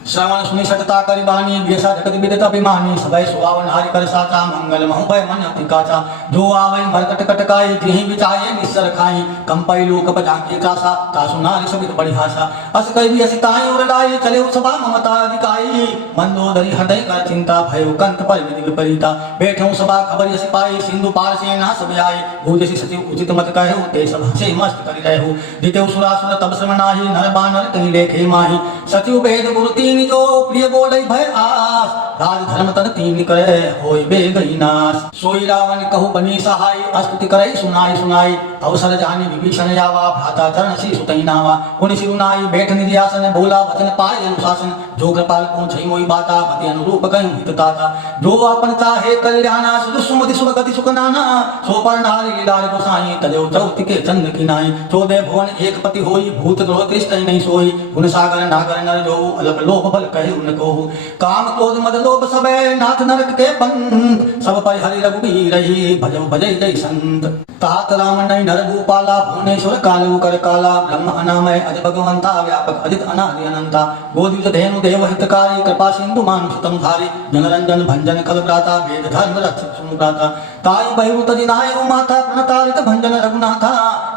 श्रवण सुनि सतता करि बानी बेसा जगत विदित अभिमानी सबै सुहावन हरि कर साचा मंगल महु भय मन अति काचा जो आवै मरकट कटकाई जिहि बिचाये निस्सर खाई कंपई लोक बजाके त्रासा तासु नारी सबित बड़ी भाषा अस कहि असिताई और लाई चले सभा ममता अधिकाई मंदोदरी हृदय कर चिंता भयो कंत पर विधि विपरीता बैठौ सभा खबर यसि पाई सिंधु पार से ना सब आई भूजसि सचिव उचित मत कहु ते सभा से मस्त करि रहु दितेउ सुरासुर तब श्रवणाहि नर बानर कहि लेखे माहि सचिव वेद गुरु तीन जो प्रिय बोलै भय आस राज धर्म तन तीन करे होय बेगई नाश सोई रावण कहु बनी सहाय स्तुति करे सुनाई सुनाई अवसर जानि विभीषण जावा भ्राता चरण सी सुतई नावा पुनि सिरुनाई बैठ निधि आसन बोला वचन पाय अनुशासन जो कृपाल को छई मोई बाता पति अनुरूप कहि हित ताता जो अपन चाहे कल्याणा सुध सुमति सुख गति सुख नाना सो पर नारी लीलार गोसाई तजो चौति के चंद किनाई चौदह भुवन एक पति होई भूत द्रोह कृष्ण नहीं सोई गुण सागर नागर नर जो अलप लोभ बल कहे उनको काम क्रोध मद लोभ सबे नाथ नरक के पंथ सब पर हरि रघुबीर रही भजो भजै जय संत तात राम नहीं नर भूपाला भुवनेश्वर कालू कर काला ब्रह्म अनामय अज भगवंता व्यापक अजित अनादि अनंता गोदिज धेनु देव हितकारी कृपा सिंधु मानुषतम धारी जनरंजन भंजन कल प्राता वेद धर्म रक्षक सुनुप्राता ताई बहु तजि नायु माता प्रणतारित भंजन रघुनाथा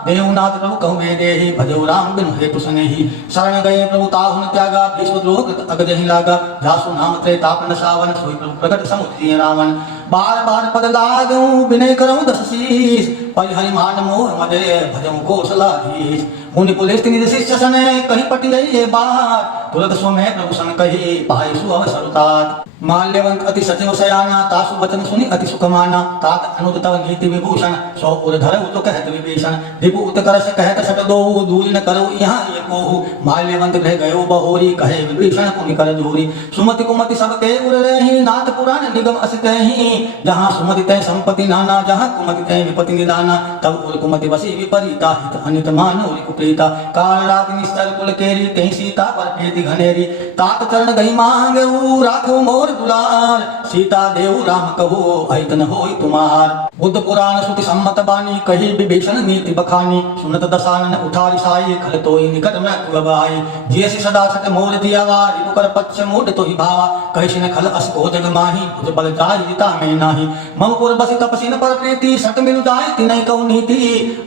देवनाथ प्रभु कहु वेदेहि भजो राम बिनु हेतु सनेहि शरण गए प्रभु ताहुन त्यागा विश्व द्रोह कृत अगजहि लागा जासु नाम त्रेतापन सावन सोई प्रभु प्रकट समुद्री रावण बार बार पद लागू विनय करऊं दस शीस परिहरि मान मोह मदे भजऊं कौशलाधीश मुनि पुलिस निज शिष्य सने कहीं पटी ये बात तुरंत स्वमें प्रभु सन कही पाई सु अवसर तात माल्यवंत अति सचिव सयाना तासु वचन सुनि अति सुख माना तात अनुद तव नीति विभूषण सौ उर धर तो कहत विभीषण रिपु उत करस कहत सट दो दूरी न करो यहाँ ये कोहु माल्यवंत गृह गयो बहोरी कहे विभीषण पुनि कर जोरी सुमति कुमति सब के उर रही नाथ पुराण निगम अस कहीं जहाँ सुमति तय संपत्ति नाना जहाँ कुमति तय विपति निदाना तब उर कुमति बसी विपरीता हित अनित मान उर कुप्रीता काल रात निश्चल कुल केरी तय सीता पर प्रीति घनेरी तात चरण गई मांगऊ राखो मोर दुलार सीता देव राम कहो ऐतन होई तुम्हार बुद्ध पुराण श्रुति सम्मत बानी कही विभीषण नीति बखानी सुनत दसानन उठारी साई खल तोई निकट मृत्यु अबाई जियसि सदा सत मोर दियावा रिपु कर पक्ष मूढ़ तोहि भावा कहिसि न खल अस को जग माही बुद्ध बल जाहि जिता में नाही मम पुर बसि तपसिन पर प्रीति सत मिलु जाय तिनै कहु नीति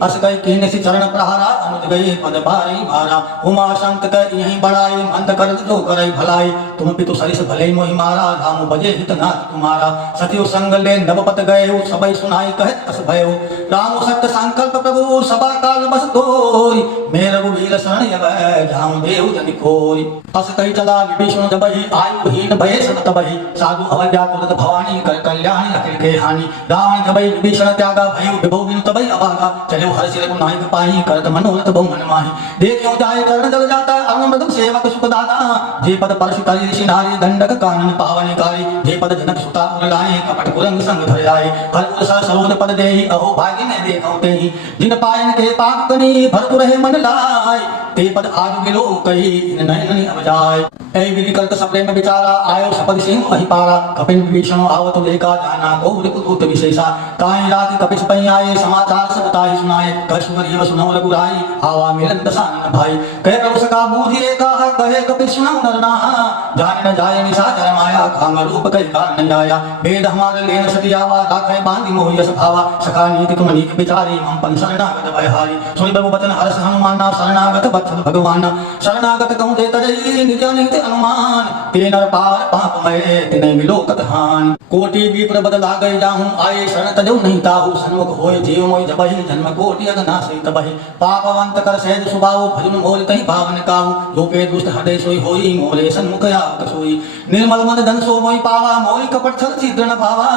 अस कहि कीनसि चरण प्रहारा अनुज गई पद भारी भारा उमा शंत कहि यहीं बड़ाई मंद कर जो करई भलाई तुम पितु सरिस भले मोहि मारा राम बजे हित नाथ तुम्हारा सतियो संग ले नवपत गए सबई सुनाई कहत अस भयो राम सत्य संकल्प प्रभु सभा काल बस तोरी मेरे रघुवीर शरण यवै जाऊं देव जनि खोरी अस कही चला विभीषण जबहि आयु हीन भय सब तबहि साधु अवज्ञा तुरत भवानी कर कल्याण अखिल के हानि रावण जबहि विभीषण त्यागा भयो विभो बिनु तबहि अभागा चलो हर सिर को नायक पाई करत मनोरथ बहु मन माहि देखियो जाय चरण जल जाता अरुण मृदु सेवक सुख दाता जे पद परशु करि ऋषि नारी दंडक कानन पावनि कारी जे पद जनक सुता उरलाए कपट कुरंग संग धर आए हर उरसा सरोद पद देहि अहो भाग्य ने देखौ तेहि जिन पायन के पाप कनी भरतु रहे मन लाय ते पद आज बिलो कही नयन अब जाय। ऐ विधि करत सपने में विचारा आयो सपद सिंह वही पारा। कपिल विभीषण आवत देखा जाना गौ रिपुदूत विशेषा। ताहि राति कपिस पै आए समाचार सब ताहि सुनाए। कह सुगर ये सुनौ रघुराई आवा मिलन दसानन भाई। कहे प्रभु सका बूझिए कहा कहे कपिस सुनौ नर नाहा। जाने न जाय निशाचर माया कांग रूप कहि कारण आया। वेद हमारे लेन सतियावा राखे बांधि मोहि यस भावा। सखा नीति तुम नीक विचारी हम पन शरणागत भयहारी। सुनि प्रभु वचन हर्ष हनुमाना शरणागत वत्सल भगवान। शरणागत कहूँ दे तजई निज नित अनुमान। ते नर पार पाप मय तिने मिलो कतहान। कोटि विप्र बदला गए जाहूँ आए शरण तजो नहीं ताहू। सन्मुख होय जीव मोहि जबहि जन्म कोटि अगनासी तबहि। पापवंत कर सहज सुभाव भजन मोल कहीं भावन काहू। लोके दुष्ट हृदय सोई होई मोरे सन्मुख आवत सोई। निर्मल मन धन सो मोहि पावा मोहि कपट छल छिद्र न भावा।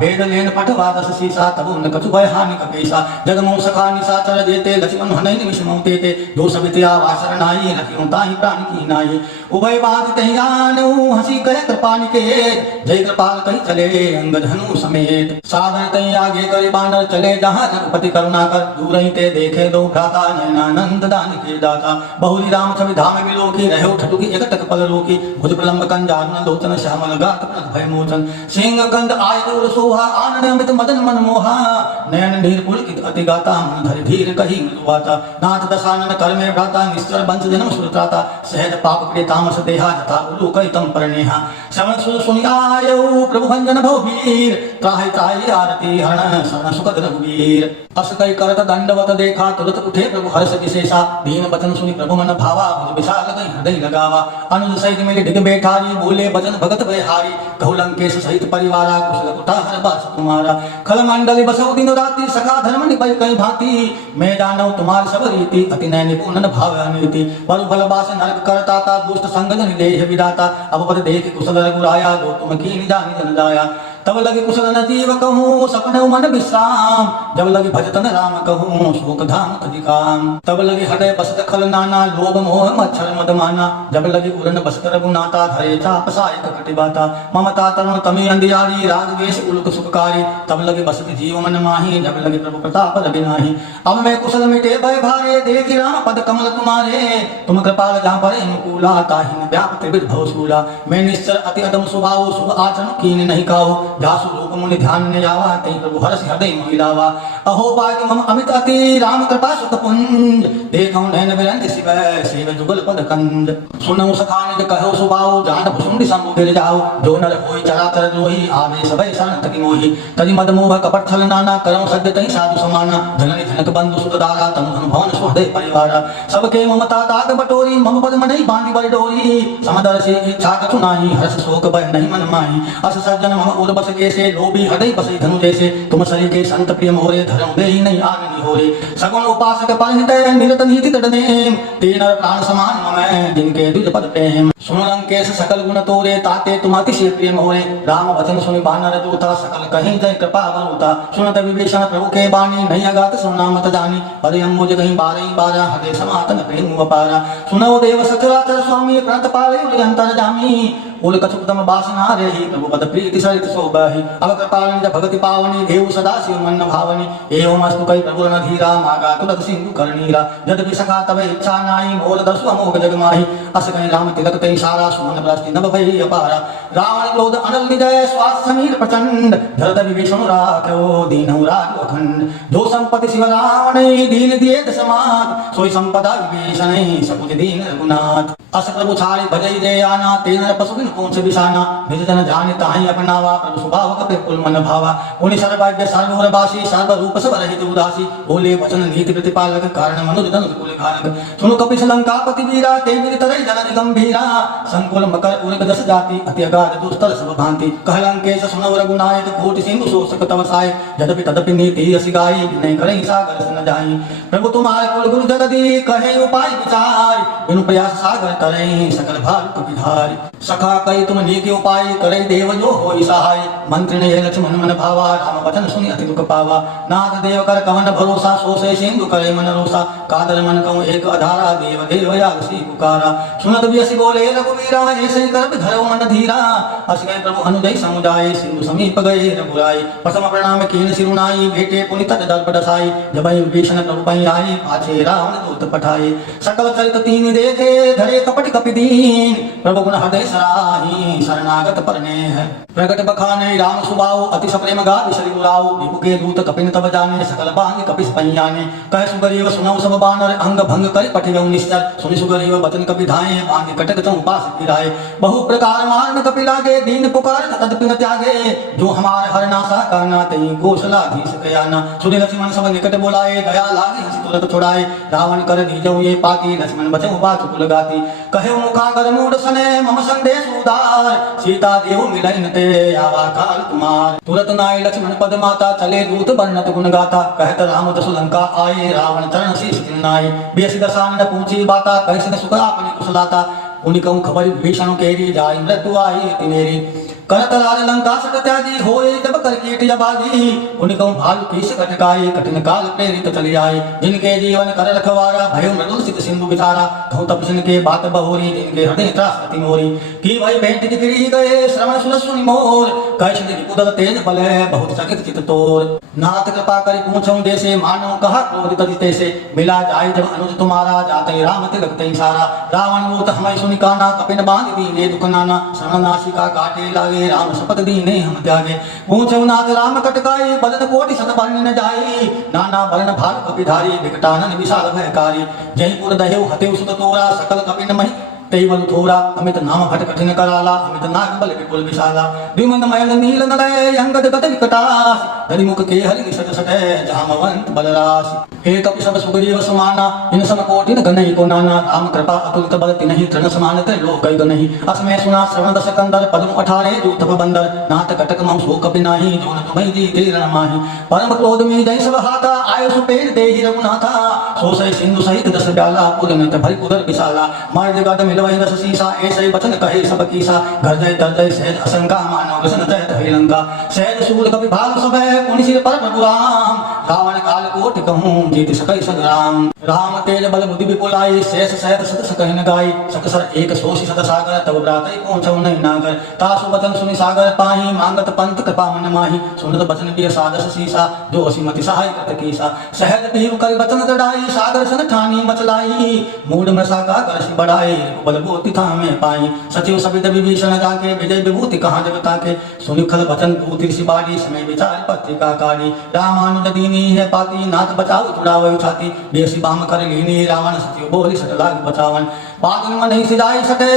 वेद लेन पठवा दस सीसा तबु न कछु भय हानि कपीसा। जग मोह सखा निशाचर जेते लक्ष्मण हनहि निमिष मोह तेते। दो सवितया वासरनाई रखियो ताहि प्राण की नाई। उभय बात तहि जानऊ हंसी कहे कृपा निकेत। जय कृपाल कही चले अंगद हनु समेत। सादर तहि आगे करे बानर चले जहाँ रघुपति करुणा कर। दूर ही ते देखे दो भ्राता नयनानंद दान के दाता। बहुरी राम छवि धाम विलोकी रहो ठटुकी एकटक पल रोकी। भुज प्रलंब कंजारन लोचन श्यामल गात प्रत भय मोचन। सिंह गंध आय दूर सोहा आनंद अमित मदन मन मोहा। नयन नीर पुलकित अति गाता मन धरि धीर कही मृदुवाता। नाथ दशानन कर में भ्राता निश्चर वंश जन्म सुरत्राता। सहज पाप कृत तामस देहा जथा उलू कही तम परनेहा। श्रवण सुन सुनि आयऊ प्रभु भंजन भव वीर। त्राहि त्राहि आरती हरण शरण सुखद रघुवीर। अस कई करत दंडवत देखा तुरत उठे प्रभु हर्ष विशेषा। दीन वचन सुनि प्रभु मन भावा भुज विशाल कहि हृदय लगावा। अनुज सहित मिले डिग बैठारी बोले भजन भगत भयहारी। कहु लंकेश सहित परिवारा कुशल कुठार बास तुम्हारा। खल मंडली बसौ दिन राति सखा धर्म निभय कई भांति। मैं जानौ तुम्हारी सब रीति अति नय निपुण भाव अनीति। परु फल बास नरक करताता दुष्ट संग जन देह विदाता। अब पद देख कुशल रघुराया जो तुम कीनि जानि जन जाया। तब लगे कुशल न जीव कहूँ सपने मन विश्राम। जब लगे भजतन राम कहूँ शोक धाम तजि काम। तब लगे हृदय बसत खल नाना लोभ मोह मच्छर मद माना। जब लगे उरन बसत रघुनाथा धरे चाप सायक कटिबाता। ममता तरुण तमी अंधियारी राग द्वेष उल्क सुखकारी। तब लगे बसत जीव मन माही जब लगे प्रभु प्रताप रवि नाही। अब मैं कुशल मिटे भय भारे देखि राम पद कमल तुम्हारे। तुम कृपाल जहाँ पर अनुकूला ताहि न व्याप त्रिविध भव सूला। मैं निश्चर अति अदम स्वभाव शुभ आचरण कीन नहीं काहू। जासु रूप मुनि ध्यान ने जावा तई प्रभु हर्ष हृदय मोहिलावा। अहो भाग्य मम अमित अति राम कृपा सुत पुंज। देखौ नैन विरंज शिव सेव जुगल पद कंज। सुनौ सखा निज कहो सुभाव जान भुसुंडी सम्मु गिर जाओ। जो नर होई चराचर द्रोही आवे सबय शरण तति मोहि। तजि मद मोह कपट छल नाना करौ सद्य तहि साधु समाना। जननी जनक बंधु सुत दारा तनु धनु भवन सुहृदय परिवारा। सबके ममता ताग बटोरी मम पद मढ़ई बांधि बड़ डोरी। समदर्शी इच्छा कछु नाही हर्ष शोक भय नहीं मन माही। अस सज्जन मम उर बस कैसे लोभी हृदय बसई धनु जैसे। तुम सरी के संत प्रिय मोरे धर्म दे ही नहीं आगे होरे। सगुण उपासक पर हृदय निरत नीति तड़नेम। तीन प्राण समान मम जिनके द्विज पद प्रेम। सुन लंकेश सकल गुण तोरे ताते तुम अतिशय प्रिय मोरे। राम वचन सुनि बानर दूता सकल कहीं जय कृपा बरूता। सुनत विभीषण प्रभु के बानी नहीं अगात सुना मत जानी। पद अम्बुज कहीं बारही बारा हृदय समातन प्रेम अपारा। सुनो देव सचराचर स्वामी प्रणत पाले अंतर जामी। उल कछुतम बासना रही प्रभु पद प्रीति सरित शोभहि। अब कृपाल निज भगति पावनी देव सदा शिव मन भावनी। एवं अस्तु कई प्रभु न धीरा मागा तुरत सिंधु करनीरा। यद्यपि सखा तब इच्छा नाई मोल दसु अमोघ जग माही। अस कहीं राम तिलक तई सारा सुमन प्रस्ति नभ भई अपारा। रावण क्रोध अनल निजय श्वास समीर प्रचंड। धरत विभीषण राख्यो दीनहु राजु अखंड। जो संपत्ति शिव रावण दीन दिए दशमात। सोई संपदा विभीषण सकुच दीन रघुनाथ। अस प्रभु छाड़े भजई जय आना तेन पशु कौन से बिसाना। निज जन जाने ताहि अपनावा प्रभु स्वभाव कपि कुल मन भावा। उनि सर्वज्ञ सर्वोर बासी सर्व रूप सब रहित उदासी। बोले वचन नीति प्रतिपालक कारण मनुज धनुष कुल घारक। सुनु कपिस लंकापति वीरा ते वीर तरई जलधि गंभीरा। संकुल मकर उर्ग दस जाति अति अगाध दुस्तर सब भांति। कह लंकेश सुनौ रघुनायक कोटि सिंधु शोषक तव साय। यद्यपि तदपि नीति असी गाई विनय करई सागर सन जाई। प्रभु तुम्हारे कुल गुरु जगदी कहे उपाय विचार। बिनु प्रयास सागर तरई सकल भार कपिधारी। सखा कई तुम नीके उपाय करे देव जो होई सहाय। मंत्री ने लक्ष्मण मन भावा राम वचन सुनि अति दुख पावा। नाथ देव कर कवन भरोसा सोसे सिंधु करे मन रोसा। कादर मन कहूँ एक अधारा देव देव यासी पुकारा। सुनत भी असी बोले रघुवीरा ऐसे कर धरो मन धीरा। अस गए प्रभु अनुजय समुदाय सिंधु समीप गए रघुराई। प्रथम प्रणाम कीन सिरुनाई भेट भेटे पुनि तट दर्प दसाई जब विभीषण प्रभु पई आई पाछे रावण दूत पठाई सकल चरित तीन देखे धरे कपट कपि दीन प्रभु गुण हृदय सराही शरणागत परने है प्रगट बखाने राम सुबाऊ अति सप्रेम गा विशरि गुराऊ विभु के दूत कपिन तब जाने सकल बांग कपिस पइयाने कह सुग्रीव सुनौ सब बानर अंग भंग कर पठियौ निश्चर सुनि सुग्रीव बचन कपि धाये बांग कटक चौ पास गिराए बहु प्रकार मारन कपि लागे दीन पुकार तदपि न त्यागे जो हमार हर नासा करना तई कौशलाधीश कयाना सुनि लक्ष्मण सब निकट बोलाए दया लागे हंसी तुरत छुड़ाए रावण कर दीजौ ये पाती लक्ष्मण बचौ बात कुल गाती कहे मुखागर मूड सने मम संदेश उदार सीता देव मिलन ते आवा काल कुमार तुरत नाय लक्ष्मण पद माता चले दूत वर्णत गुण गाथा कहत राम दसु लंका आए रावण चरण शीश नाय बेसी दसानन पूछी बाता कैसे सुख अपनी कुशलाता उनि कहूँ खबर भीषण केरी जाय मृत्यु आई तिनेरी करत लाल लंका सट त्यागी होए जब कर कीट जबागी उनि कहूँ भालु कीस कटकाई कठिन काल प्रेरित चली आए जिनके जीवन कर रखवारा भयो मृदुल सित सिंधु बिचारा कहूँ तपसन के बात बहुरी जिनके हृदय त्रास अति मोरी की भई भेंट गिरी गए श्रवण सुन सुनि मोर कैश पुदल तेज बल बहुत चकित चित तोर नाथ कृपा करि पूछऊं देसे मानो कहा क्रोध तदि तैसे मिला जाय जब अनुज तुम्हारा जाते राम तिलक तई सारा रावण मूत हमै सुनि काना कपिन बांध दीने दुख नाना श्रवण नासिका काटे लागे राम शपथ दीने हम त्यागे पूछऊ नाथ राम कटकाई बदन कोटि सत बरन न जाई नाना बरन भार कपिधारी विकटानन विशाल भयकारी जयपुर दहेउ हतेउ सुत तोरा सकल कपिन महि तई बल थोरा अमित नाम भट कठिन कराला अमित नाग बल विपुल विशाला द्विमंद मयल नील नलय अंगद गत विकटास धरि मुख के हरि निसट सटै जामवंत बलरास हे कपि सब सुग्रीव समाना इन सम कोटि न गनहि को नाना राम कृपा अतुलित बल तिनहि तृण समान ते लोक कई गनहि असमय सुना श्रवण दस कंदर पद्म 18 दूत बंदर नाथ कटक मम सो कपि नाही जोन तुम्हि जी ते रण माहि परम क्रोध में जय सब हाथा आयो सुपेर देहि रघुनाथा सो सै सिंधु सहित दस ब्याला पुरनित भरि उदर विशाला मार जगत मिलवहि दस सीसा ऐसे बचन कहे सब कीसा घर जय तर जय सहज असंका मानव रसन जय तहि लंका सहज सूर कपि भाल सब पुनि सिर पर प्रभु राम रावण काल कोटि कहूँ जीत सकई संग्राम राम तेज बल बुद्धि विपुलाई शेष सहत सत सकहि न गाई सकसर एक सोषि सत सागर तब ब्रातई पहुँचौ नहीं नागर तासु बचन सुनि सागर पाही मांगत पंत कृपा मन माही सुनत बचन पिय सादस सीसा जो असीमति सहाय कृत कीसा सहज पीहु कर बचन दृढ़ाई सागर सन ठानी मचलाई मूड मृषा का करसि बढ़ाई बल भूति थामे पाई सचिव सविद विभीषण जाके विजय विभूति कहाँ जगता के सुनि खल बचन पूति सिबाली समय विचार पत्रिका काली रामानुज दीनी है पाती नाथ बचाओ छुड़ावो छाती बेसी बाम कर लीनी रावण सचिव बोली सट लाग बचावन पागन मन ही सिजाई सटे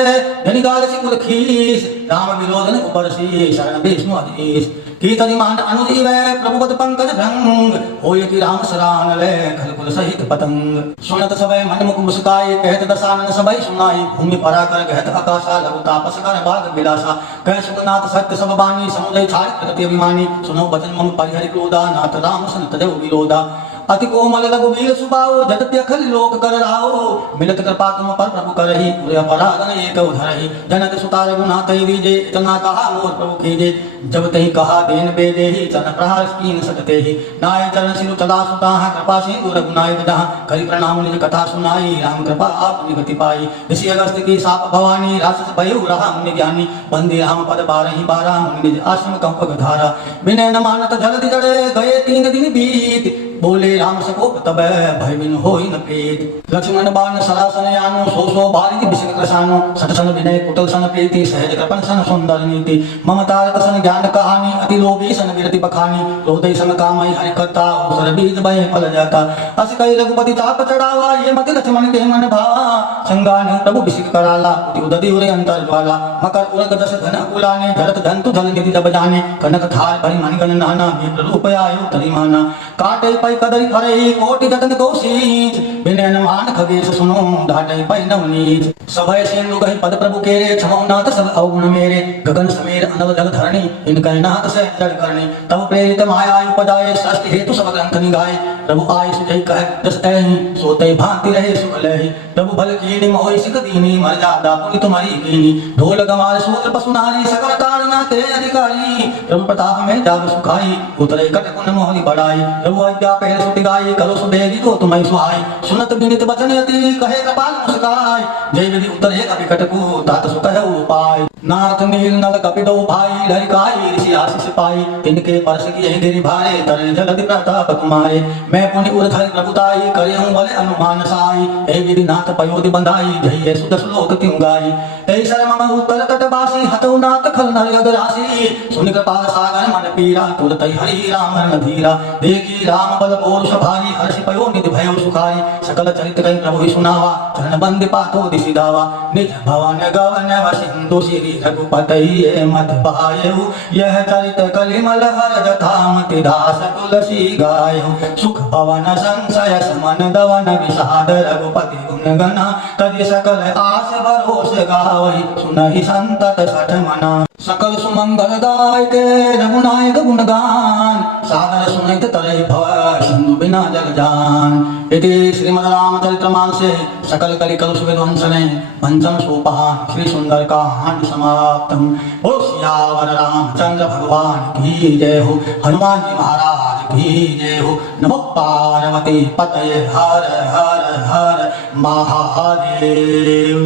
धनिकाल सिकुल खीस राम विरोधन उपरसी शरण विष्णु अधीश की तरिमान अनुजीव प्रभुपद पंकज भंग होय कि राम सरान ले खलकुल सहित पतंग सुनत सबय मन मुख मुस्काई कहत दसानन सबय सुनाई भूमि पराकर कहत आकाशा लघु तापस कर बाग विलासा कह सुखनाथ सत्य सब बानी समुदय छाड़ प्रगति अभिमानी सुनो वचन मम परिहरि क्रोधा नाथ राम सन तजौ विरोधा अति कोमल लघु वीर सुबाओ जदपि अखिल लोक कर राओ मिलत कृपा तुम पर प्रभु करहि पूरे अपराधन एक उधरहि जनक सुता रघुनाथ दीजे इतना कहा मोर प्रभु कीजे जब तही कहा देन बेदेहि चरण प्रहार कीन सकते ही नाय चरण सिरु तदा सुता कृपा सिंधु रघुनायक जहाँ करि प्रणाम निज कथा सुनाई राम कृपा आप निगति पाई ऋषि अगस्त की साप भवानी राक्षस भयो रहा मुनि ज्ञानी बंदी राम पद बारहि बारा मुनि निज आश्रम कंपक धारा विनय न मानत जल्दी जड़े गए 3 दिन बीत बोले राम सकोप तब भय बिन होई न प्रीत लक्ष्मण बाण सरासन यानो सो बारी विषय कृषानो सत सन विनय कुटल सन प्रीति सहज कृपण सन सुंदर नीति ममतारक सन ज्ञान कहानी अति लोभी सन विरति बखानी क्रोधय सन कामय हरि करता अवसर बीज भय फल जाता अस कई रघुपति चाप चढ़ावा ये मति लक्ष्मण के मन भावा संगान प्रभु विषिक कराला उति उदधि उरे अंतर ज्वाला मकर उरग दस धन कुलाने धरत धंतु धन निधि जब जाने कनक थार भरि मणिगण नाना विप्र रूप आयो तरिमाना काटे पै कदरि खरई कोटि जतन कौशीच विनय न मान खगेश सुनो ढाटई पै नवनीत सभय सिंधु कहि पद प्रभु केरे क्षमौ नाथ सब अवगुण मेरे गगन समेर अनल जग धरणी इनकर नाथ से जड़ करनी तब प्रेरित माया उपदाय शास्त्र हेतु सब ग्रंथ निगाए प्रभु आय सुजय कह जस तहि सोतै भांति रहे सुख लहि प्रभु भल कीनि मोहि सिख दीनी मर्यादा पुनि तुम्हारी कीनी ढोल गमार सूत्र पशु नारी सकल तारना ते अधिकारी प्रभु प्रताप में जाग सुखाई उतरे कट कुन मोहनी बढ़ाई प्रभु आज्ञा पहले सुति गाई करो सुबेगी को तुम्हें सुहाई सुनत विनित वचन अति कहे कपाल मुस्काई जय विधि उतरे कपि कटकु तात सुख है उपाय नाथ नील नल कपिदो भाई लरिकाई ऋषि आशीष पाई तिनके परस किए गिरि भारे तरे जलधि प्रताप तुम्हारे मैं पुण्य उर्धर प्रभुताई करे हूँ बल अनुमान साई हे विधि नाथ पयोधि बंधाई जय सुत श्लोक तिउ गाई हे शर मम उत्तर तटवासी हतौ नाथ खल नर अग राशि सुनि कृपाल सागर मन पीरा तुरत हरि राम धीरा देखी राम बल पौरुष भारी हर्ष पयो निधि भयो सुखाई सकल चरित कई प्रभु सुनावा चरण बंद पातो दिशि दावा निज भवन गवन वसिंधु श्री रघुपतये मत पायहु यह चरित कलिमल हर जथामति दास तुलसी गायहु सुख पवन संशय समन दवन विषाद रघुपति गुण गना तदि सकल आस भरोस गावहि सुनहि संतत सठ मना सकल सुमंगल दायक रघुनायक गुणगान सादर सुनित तरहि भव सिंधु बिना जग जान इति श्रीमद् रामचरितमानसे सकल कलिकल सुविध्वंसने पंचम सोपान श्री सुंदरकांड समाप्तम। बोलो सियावर रामचंद्र भगवान की जय हो, हनुमान जी महाराज की जय हो। नमो पार्वती पतये हर हर हर महादेव।